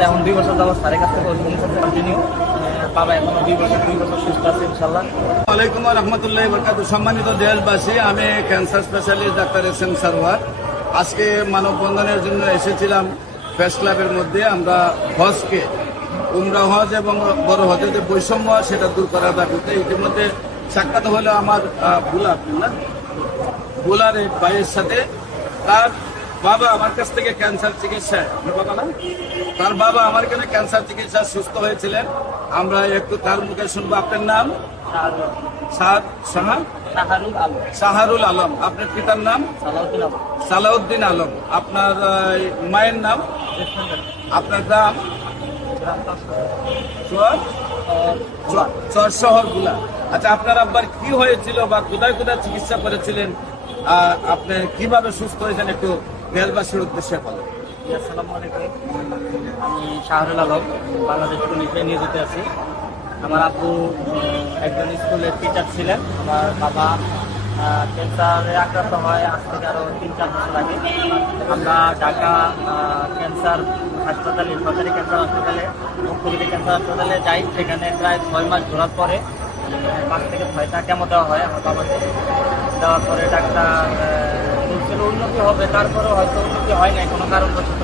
মতো এখন 2 বছর যাবো স্যারের কাছ থেকে ওষুধ কন্টিনিউ। বাবা এখনো 2 বছর সুস্থ আছে ইনশাল্লাহ। ওয়ালাইকুম রহমতুল্লাহ বরকাতুহু। সম্মানিত দেশবাসী, আমি cancer specialist doctor SM. Sarwar. আজকে মানববন্ধনের জন্য এসেছিলাম প্রেস ক্লাবের মধ্যে। আমরা হজকে, উমরা হজ এবং বড় হজের যে বৈষম্য সেটা দূর করার দাবিতে ইতিমধ্যে সাক্ষাৎ হলো আমার বুলার এক ভাইয়ের সাথে। তার বাবা আমার কাছ থেকে ক্যান্সার চিকিৎসায়, তার বাবা আমার এখানে ক্যান্সার চিকিৎসা সুস্থ হয়েছিলেন। আমরা একটু তার মুখে শুনবো। আপনার নাম? সাহারুল আলম। আপনার পিতার নাম? সালাউদ্দিন আলম। আপনার মায়ের নাম? আপনার গ্রাম? চর শহর গুলা। আচ্ছা, আপনার আব্বার কি হয়েছিল বা কোথায় কোথায় চিকিৎসা করেছিলেন, আপনি কিভাবে সুস্থ হয়েছেন একটু দেশবাসীর উদ্দেশ্যে বলেন। আসসালামু আলাইকুম, আমি শাহরুল আলম, বাংলাদেশ পুলিশে নিয়োজিত আছি। আমার আব্বু একজন স্কুলের টিচার ছিলেন। আমার বাবা ক্যান্সারে আক্রান্ত হয় আজ থেকে আরো 3-4 বছর আগে। আমরা ঢাকা ক্যান্সার হাসপাতালে, সরকারি ক্যান্সার হাসপাতালে, মুখ্যমন্ত্রী ক্যান্সার হাসপাতালে যাই। সেখানে প্রায় 6 মাস ঘোরার পরে 5 থেকে 6টা কেমো দেওয়া হয় আমার বাবাকে। দেওয়ার পরে ডাক্তার বলছিল উন্নতি হবে, তারপরেও হয়তো উন্নতি হয় নাই কোনো কারণবশত,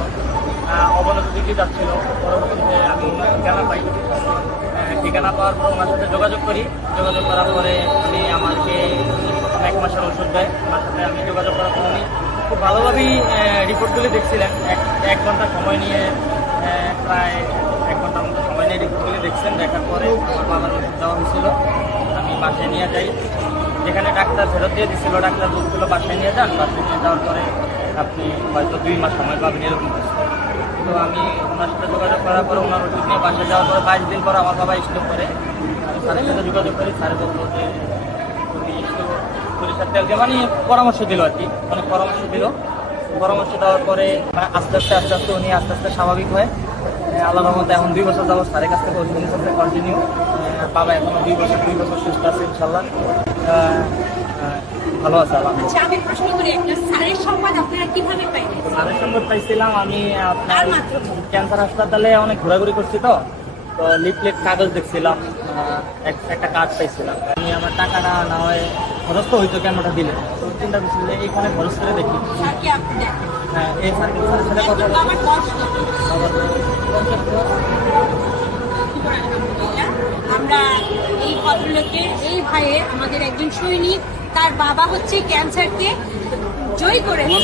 অবনতি দিকে যাচ্ছিল। পরবর্তীতে আমি ঠিকানা পাই। ঠিকানা পাওয়ার পর ওনার সাথে যোগাযোগ করি। যোগাযোগ করার পরে উনি আমাকে 1 মাসের ওষুধ দেয়। ওনার সাথে আমি যোগাযোগ করার পর উনি খুব ভালোভাবেই রিপোর্টগুলি দেখছিলেন। এক ঘন্টা সময় নিয়ে, প্রায় 1 ঘন্টার মতো সময় নিয়ে রিপোর্টগুলি দেখছেন। দেখার পরে আমার বাবার ওষুধ দেওয়া হয়েছিল। আমি বাসায় নিয়ে যাই। যেখানে ডাক্তার ফেরত দিয়ে দিচ্ছিল, ডাক্তার বলছিল বাসায় নিয়ে যান। বাসায় নিয়ে যাওয়ার পরে আপনি হয়তো 2 মাস সময় পাবেন, এরকম। তো আমি ওনার সাথে যোগাযোগ করার পরে ওনার ওষুধ নিয়ে বাসায় যাওয়ার পরে 22 দিন পরে আমার বাবা স্ট্রোক করে। আমি স্যারের সাথে যোগাযোগ করি। স্যারে বললো যে উনি সরিষার তেল দিয়ে, মানে পরামর্শ দিল আর কি, অনেক পরামর্শ দিল। পরামর্শ দেওয়ার পরে আস্তে আস্তে উনি আস্তে আস্তে স্বাভাবিক হয়। আল্লাহর রহমতে এখন 2 বছর যাবো স্যারের কাছ থেকে ওষুধ নিতে কন্টিনিউ। বাবা এখনো 2 বছর সুস্থ আছে ইনশাল্লাহ, ভালো আছে আলহামদুলিল্লাহ। আমি প্রশ্ন করি, একটা স্যারের সংবাদ আপনারা কিভাবে পাইলেন? স্যারের সংবাদ পাইছিলাম আমি আপনার ক্যান্সার হাসপাতালে অনেক ঘোরাঘুরি করছি। তো লিফলেট কাগজ দেখছিলাম, একটা কার্ড পাইছিলাম। আমি আমার টাকাটা না হয় খরচ তো হইতো কেমনটা দিলে, তো চিন্তা করছি যে এইখানে খরচ করে দেখি। স্যারকে আপনি দেখেন। হ্যাঁ, এই স্যারের সাথে কথা বলি। আমার বয়স কত? আমরা এই ভদ্রলোকের, এই ভাইয়ের, আমাদের একজন সৈনিক, তার বাবা হচ্ছে ক্যান্সারকে জয় করেছে।